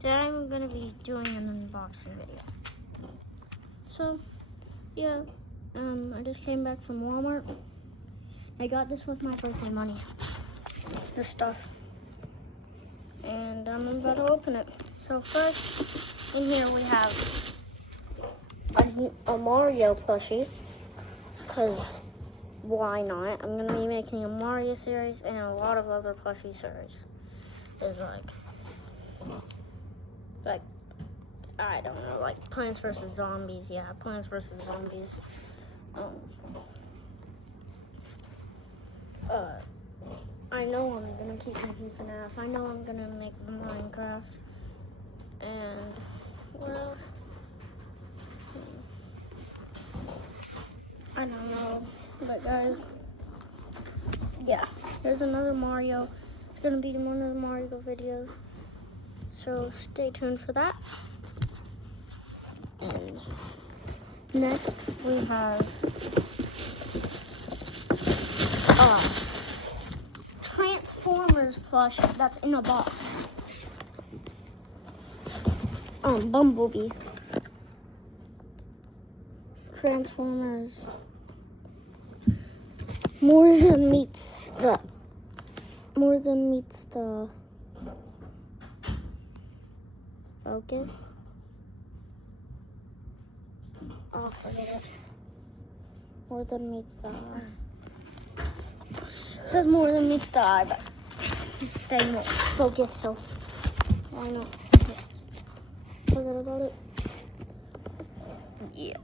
Today I'm going to be doing an unboxing video. So, yeah, I just came back from Walmart. I got this with my birthday money, this stuff, and I'm about to open it. So first, in here we have a Mario plushie, because why not? I'm going to be making a Mario series and a lot of other plushie series. It's like I don't know, like Plants vs. Zombies. Yeah, Plants vs. Zombies. I know I'm gonna keep making FNAF. I know I'm gonna make Minecraft. And what else? I don't know. But guys, yeah, there's another Mario. It's gonna be one of the Mario videos. So stay tuned for that. And next we have Transformers plush that's in a box. Bumblebee. Transformers. More than meets the focus. Oh, forget it. More than meets the eye. It says more than meets the eye, but they won't focus, so I know. Forget about it. Yeah.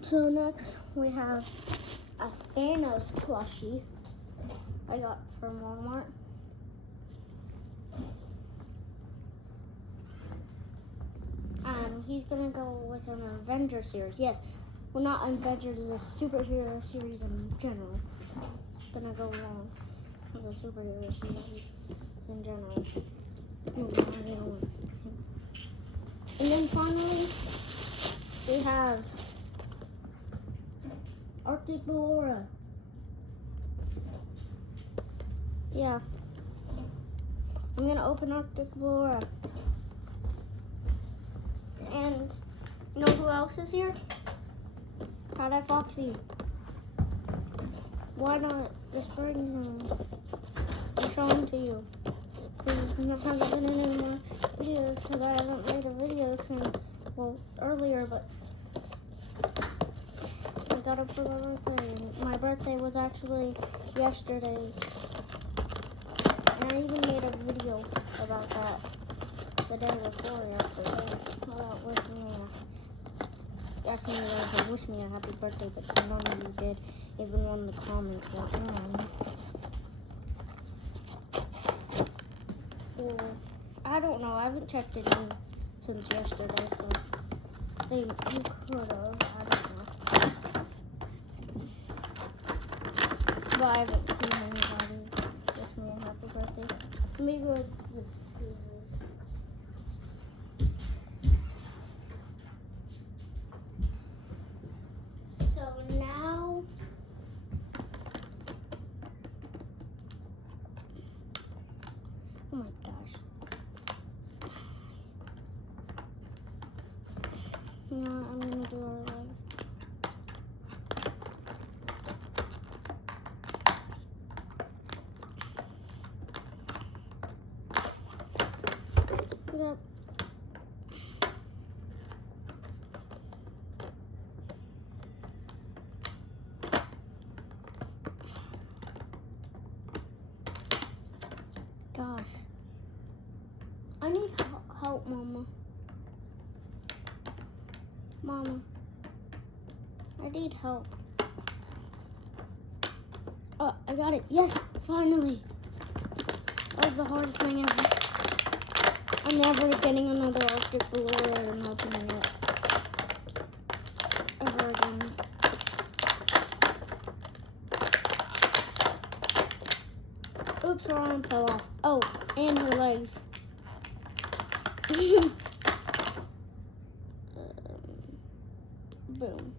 So next we have a Thanos plushie I got from Walmart. He's gonna go with an Avenger series. Yes, well, not Avengers, is a superhero series in general. It's gonna go along with a superhero series in general. And then finally, we have Arctic balora. Yeah, I'm gonna open Arctic balora. And you know who else is here? Hi, Foxy. Why not just bring him and show him to you? Because there hasn't been any more videos because I haven't made a video since, well, earlier, but I got it for my birthday. And my birthday was actually yesterday. And I even made a video about that the day before yesterday. About wishing me asking you guys to wish me a happy birthday, but none of you did, even when the comments were on. Well, I don't know. I haven't checked it in since yesterday, so you could have. I don't know. But I haven't seen anybody wish me a happy birthday. Maybe with the scissors. Now, oh my gosh. No, I'm gonna do our legs. Yep. Gosh, I need help, Mama. Mama, I need help. Oh, I got it. Yes, finally. That was the hardest thing ever. I'm never getting another Arctic balora and opening it ever again. Oops, her arm fell off. Oh, and her legs. Boom.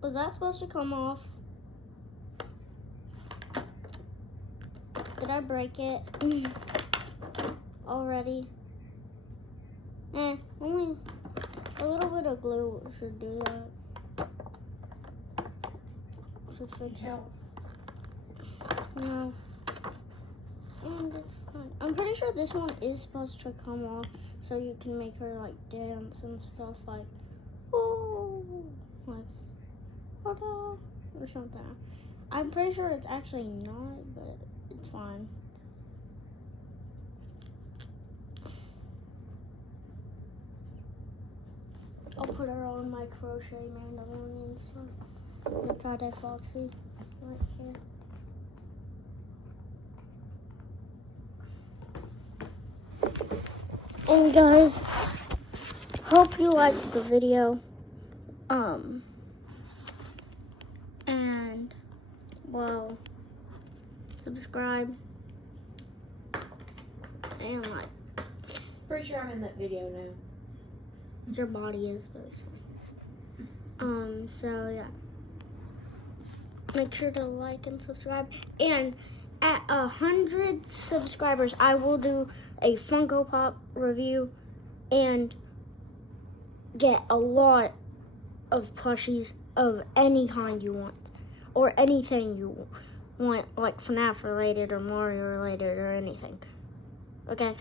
Was that supposed to come off? I break it already? Only a little bit of glue should do that. Should fix it. No. And it's fine. I'm pretty sure this one is supposed to come off so you can make her like dance and stuff like, ooh, like, or something. I'm pretty sure it's actually not, but it's fine. I'll put her on my crochet mandolin and stuff. The tie-dye Foxy right here. And guys, hope you liked the video. And well, subscribe and like. Pretty sure I'm in that video now. Your body is, but it's fine. So yeah. Make sure to like and subscribe. And at 100 subscribers, I will do a Funko Pop review and get a lot of plushies of any kind you want. Or anything you want, like FNAF related or Mario related or anything. Okay?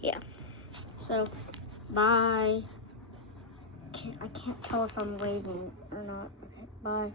Yeah. So, bye. I can't tell if I'm waving or not. Okay, bye.